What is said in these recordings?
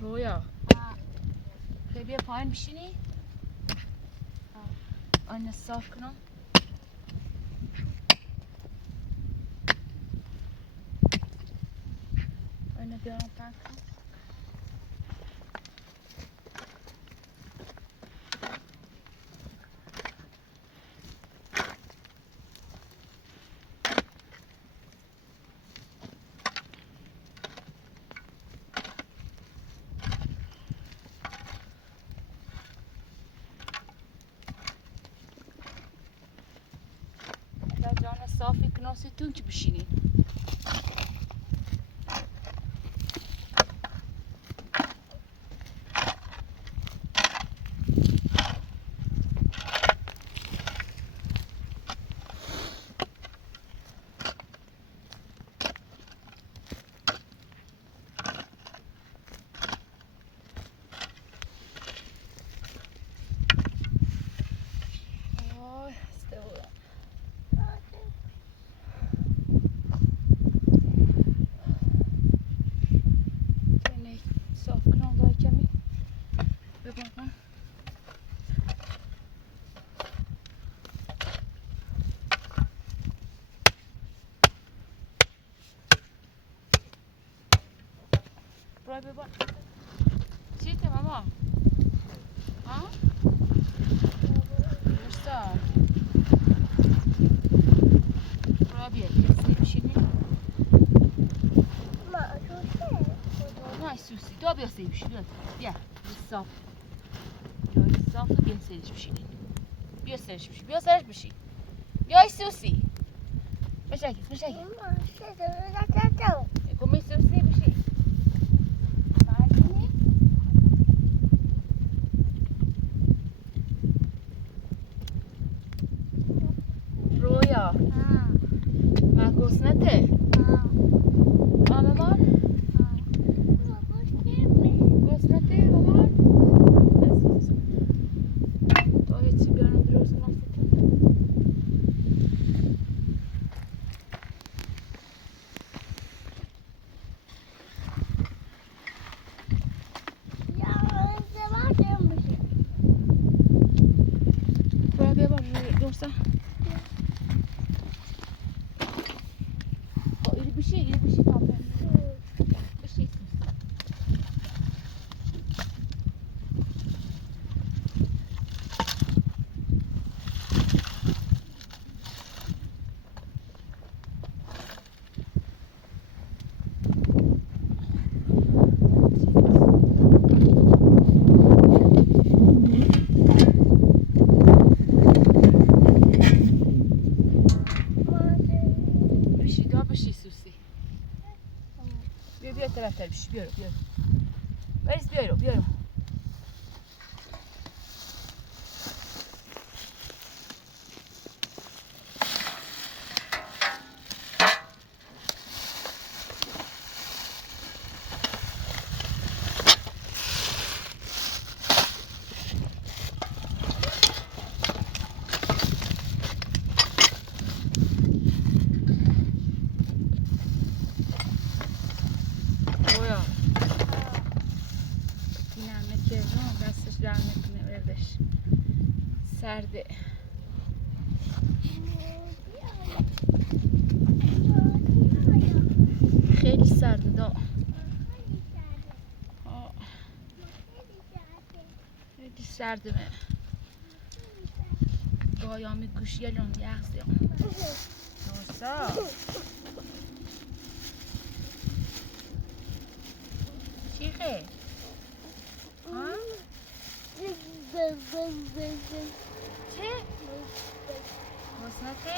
رویا خیلی بیا پایین میشینی؟ آن صاف کنم آن بیارم پاک کنم جان صافی کناستون که بشینی صاف کنم دای کمی ببینم برای ببین چیته ماما؟ ها؟ درسته برای بیا سیب بشینی نه سوسی تو بیا سیب بشینی بیا صاف صاف بیا سرش بشینی بیا سرش بشی بیا سرش بشی بیا سوسی مشاكل قومي سوسي بشي ساعديني رويا ما كوسنته مامان كوسنته مامان تو هیچی بیارم درست نفتون Yoksa o iri bir şey tamam. Bir şey. Taraftar bir şey biyorum. Veris biyorum. Serdi. خیلی سرده دا خیلی سرده من دایامی گوشی الان یخزی ناسا چیخه ها چه حسنته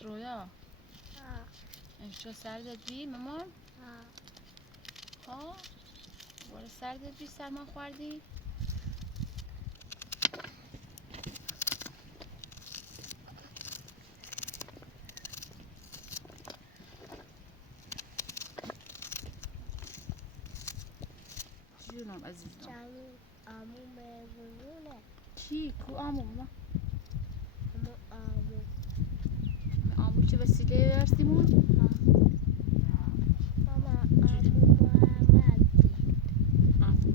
رویا امشب سردت بی مامان ها ولی سردت بی سرما خوردی جونم عزیزم عمو مهربونه کی کو آمو ما آمو آمو چه وسیله ورسیمون ماما آمو محمد آمو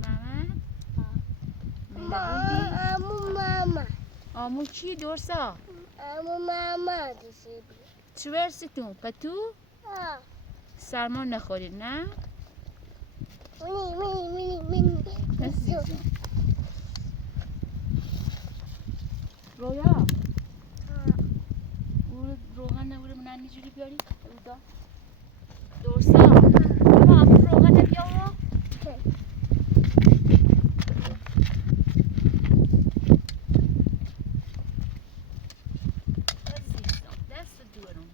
محمد آمو ماما آمو کی دورسا آمو محمد چه ورسیتون پتو سرما نخورید نه منی عزیزم رویا روغن نبوده من اینجوری بیاری رودا دورسا ماما آمو روغن بیارو عزیزم دست دورم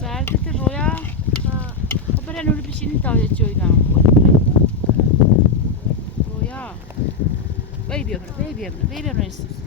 سردت رویا خب برای نورو بشینی تا جوی برم رویا بایی بیا برو نیستوس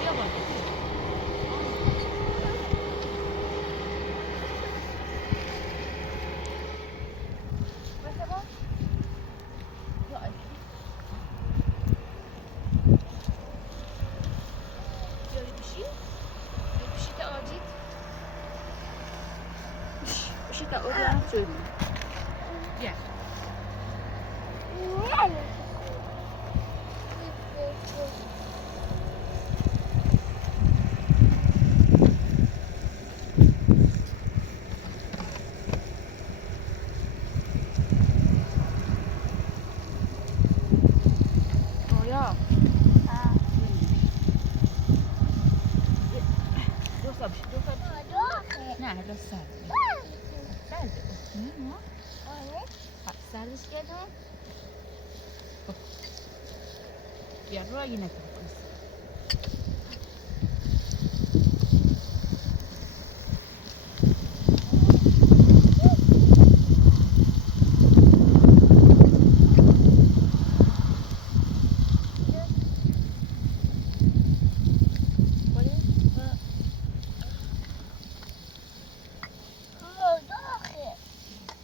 بیا بالا مثلا بیاری بشی تا آجید بشی تا آجید جوی برم بیا رویا دوستا بشی نه هلا سرده سردش کردم بیا رو اگه نکنی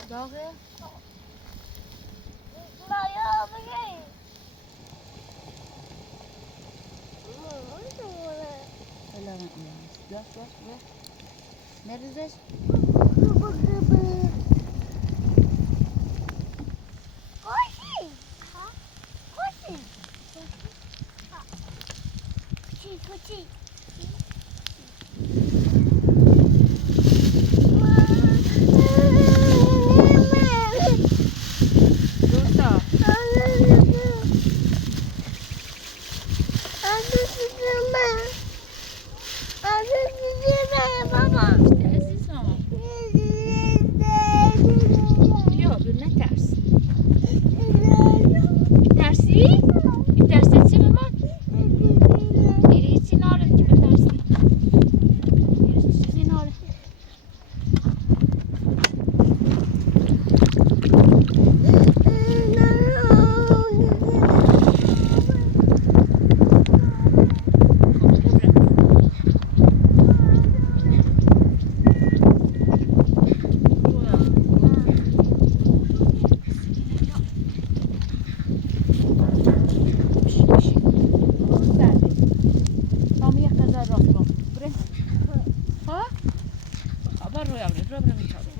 داغه هلا من بیا نریزش دوستا Mama. عزیزم بار رویا برید رو برم چادر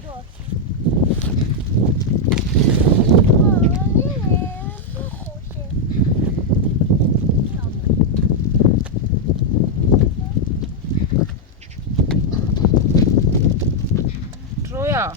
رویا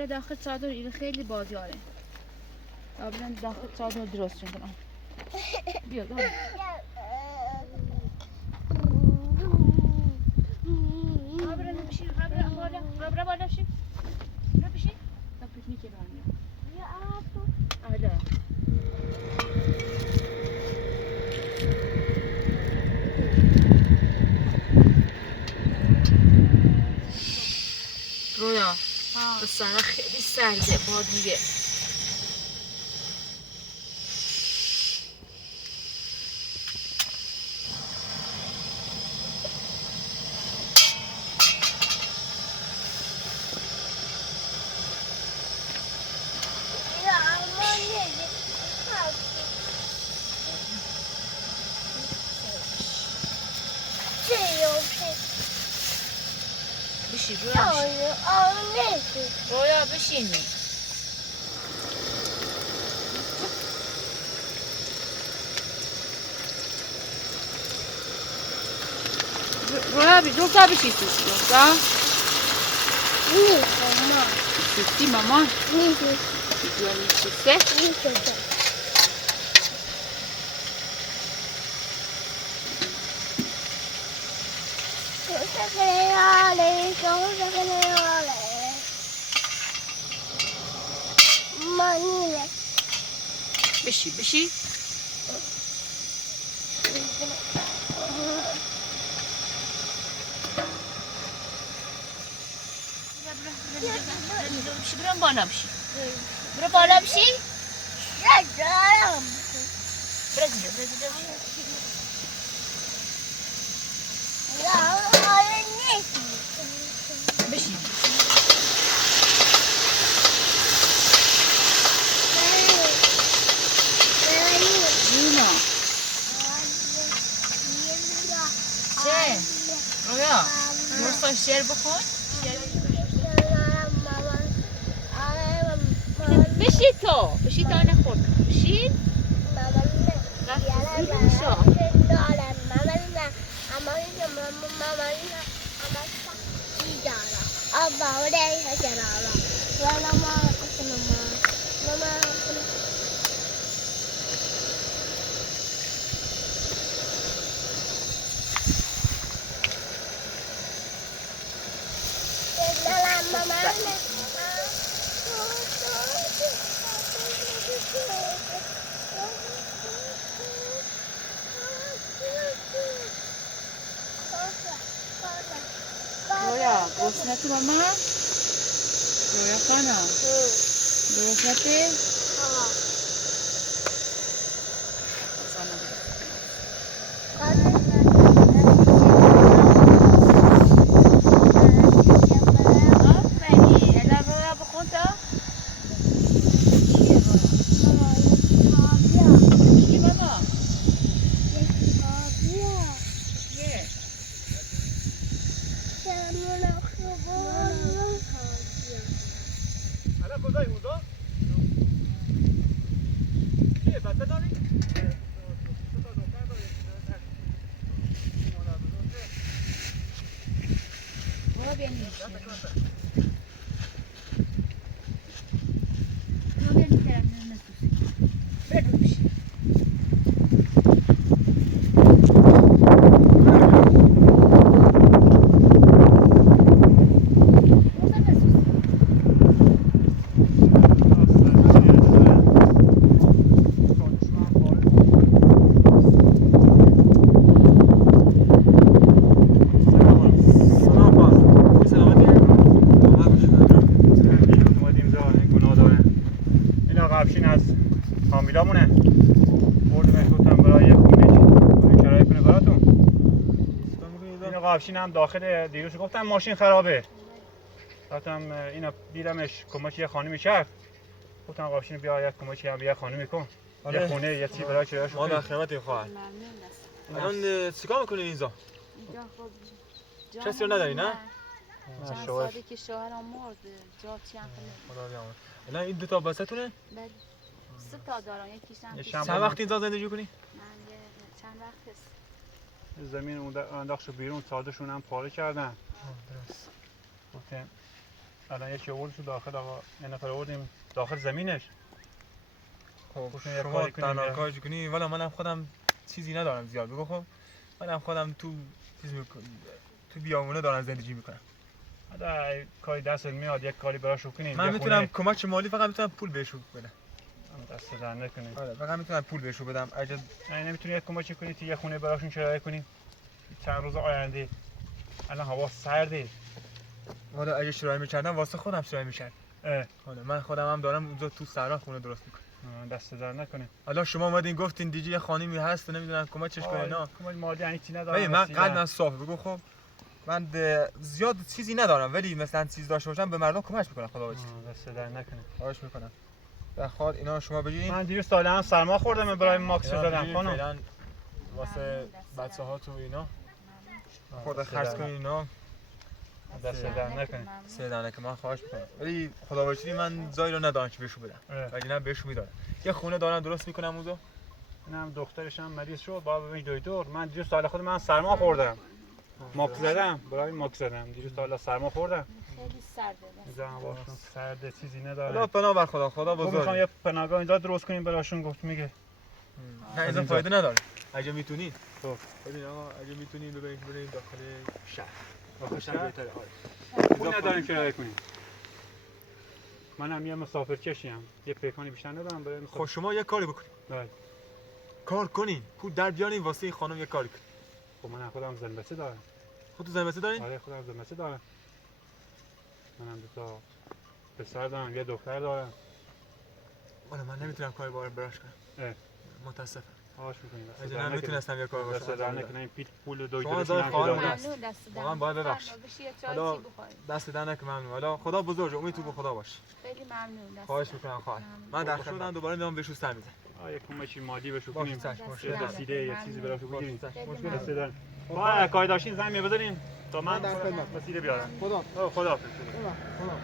بره داخل چادر این خیلی بازیاره برن داخل چادر درست کنم بیا داره برن بشی برا بالا بشی برا بشی تا پیکنیک برمیاد آره رویا بسانه خیلی سرده باد میگه بشی رویا بشینی رویا بی دور تا بشی سوسی دور سوسی مامان سوسی بشی برم بالا بشی برو بالا بشی بشی چه؟ رویا درست شعر بخون بشی تا نخورد بشی رویا گوشنه تو ماما رویا خانم گوشنه تی افشین از حامیلامونه بردمش گفتم برای یه خونه کرایه کنه براتون. این آقا افشین هم داخل دیروز گفتم ماشین خرابه. گفتم اینا دیدمش کمک یه خانمی کرد. گفتم آقا افشین بیا یک کمک هم یه خانمی کن. یه خونه یه چیزی برای کرایه‌اش ما در خدمت خواهر. الان چیکار میکنین اینجا؟ اینجا خب کسی رو نداری نه؟ چند سالی که شوهرم مرد جا چند خدا بیامرز. الان این دو تا بساتونه؟ بله 3 تا دارم یکیش هم یه چند وقت اینجا زندگی کنی؟ من چند وقت است زمین انداختش بیرون سازشون هم پاره کردن. درست. گفتم الان یکی آوردش داخل آقا یه نفر آوردیم داخل زمینش. خب گفتم یه شما کاری کنیم تنها یه- کاری کنی ولی منم خودم چیزی ندارم زیاد بگو خب منم خودم تو چیز تو بیامونه دارم زندگی میکنم. حالا کاری دست میاد یک کاری براش کنیم. من میتونم کمک مالی فقط میتونم پول بهش بدم. دست در نکنیم. آره فقط میتونم پول بهش بدم. اگه نه نمیتونی یک کمکی کنی تو یه خونه براشون کرایه کنیم چند روز آینده. الان هوا سرده. حالا اگه شرایع میکردم واسه خودم شرایع میکرد. حالا من خودم هم دارم اونجا تو صحرا خونه درست میکنم. دست در نکنه. حالا شما اومدین گفتین دیگه یه خانمی هست و نمیدونم کمکش کنین نه. کمک مالی یعنی چی ندارم. من قلبم صافه بگو خب من زیاد چیزی ندارم ولی مثلا چیز داشته باشم به مردم کمک میکنم خدا وکیل. دست در نکنه. خواهش میکنم. بخواد اینا شما بگیرین. من دیروز ساله هم سرما خوردم برای ماکس دادم خانم. فعلا واسه بچه‌ها تو اینا خود خرج کنین اینا. دست در نکنه. سیدانه که من خواهش میکنم ولی خدا وکیلی من جایی رو ندارم که بهشون بدم. ولی نه بهشون میدارم. یه خونه دارم درست میکنم اونجا. اینم دخترش هم مریض شد با ببینید دکتر. من دیروز سال خود من سرما خوردم. ماکس زدم برای ماکس زدم. دیروز سال سرما خوردم. خیلی سرده اینجا هواشون سرده چیزی خدا نداره. پناه بر خدا خدا میخوام بزرگ. یه پناهگاه اینجا درست کنیم براشون گفت میگه. نه اینجا فایده نداره. اگه میتونی خب ببین آقا اگه میتونی ببرید برید داخل شهر. داخل شهر بهتره آره. پول نداریم کرایه کنیم. منم یه مسافر کشیم. یه پیکانی بیشتر ندارم برای خب شما یه کاری بکنید. بله. کار کنین. پول در بیارین واسه این خانم یه کاری کنین. خب من خودم زنبسه دارم. خودتون زنبسه دارین؟ آره خودم زنبسه دارم. منم دو تا پسر دارم یه دختر دارم. والا من نمیتونم کاری براش کنم. متاسفم. خواهش می‌کنم. اگه من میتونستم یه کار دست در نکنه این پول شما دکترش زای هم خواهر که دارم. ممنون دست در واقعا باید ببخشید. حالا حالا دست در نکنه ممنون. حالا خدا بزرگه امید تو به خدا باش. خیلی ممنون دست خواهش در. میکنم خواهر. ممنون. من در خدمتم دوباره میام بهشون سر میزنم. یک کمکی مادی بهش باشه کنیم. چشم باشه. یه باشه. رسیده یه چیزی براش بگیریم. مشکل دست است. در. ما کاری داشتین زنگ بزنین تا من در خدمت. رسیده بیارم. خدا خدا حافظ. خدا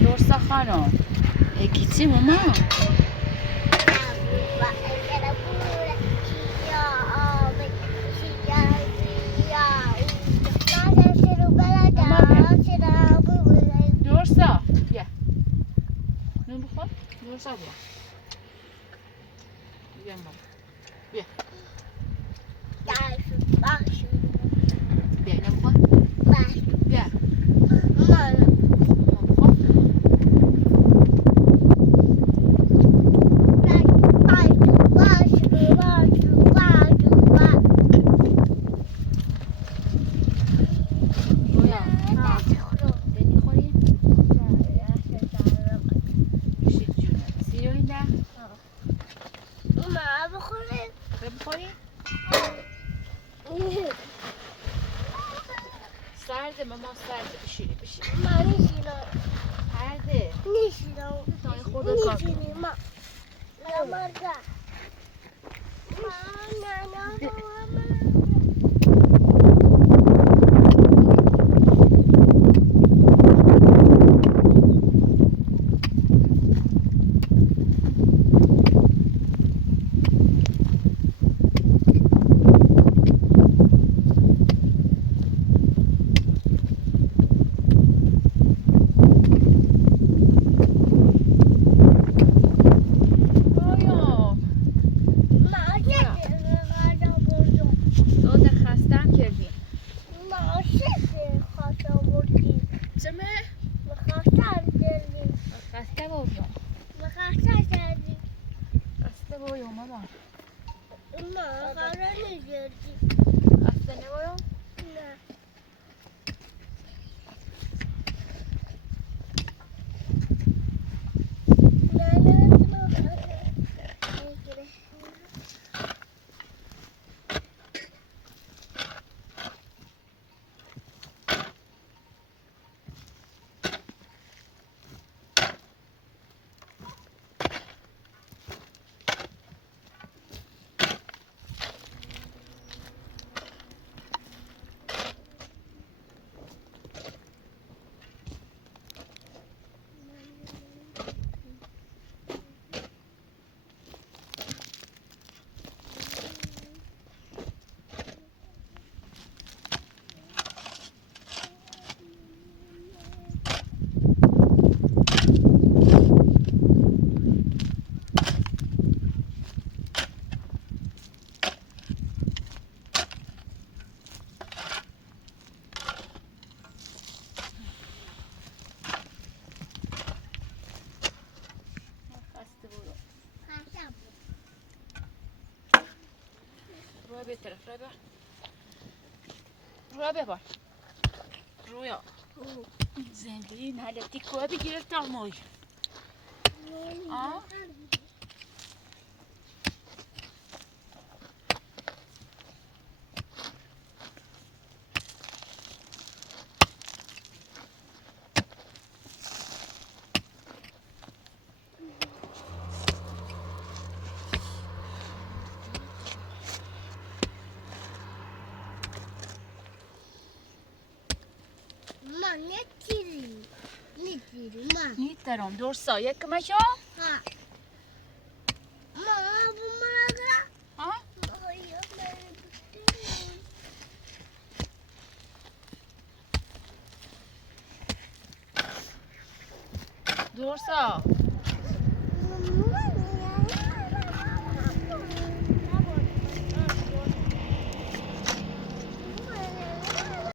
درسا خانم اگیتی ماما درسا بیا نون بخور درسا بیا بیا ماما بیا بیا اینو بخور بیا ماما بخور رویا دلی خوری میشه جونه سیرو این ده بخوری سرده ماما سرده بشینی سرده تای خود کار کن. خسته بابا ماما ما قرار نگردی خسته نبایم نه خسته برو رویا به طرف رویا ببر رویا زندگی نهلتی کوه بگیره تا موی آه ما نتیری ما نیت دارم دور سایه که مشا ها ما بومرگرا ها دور سا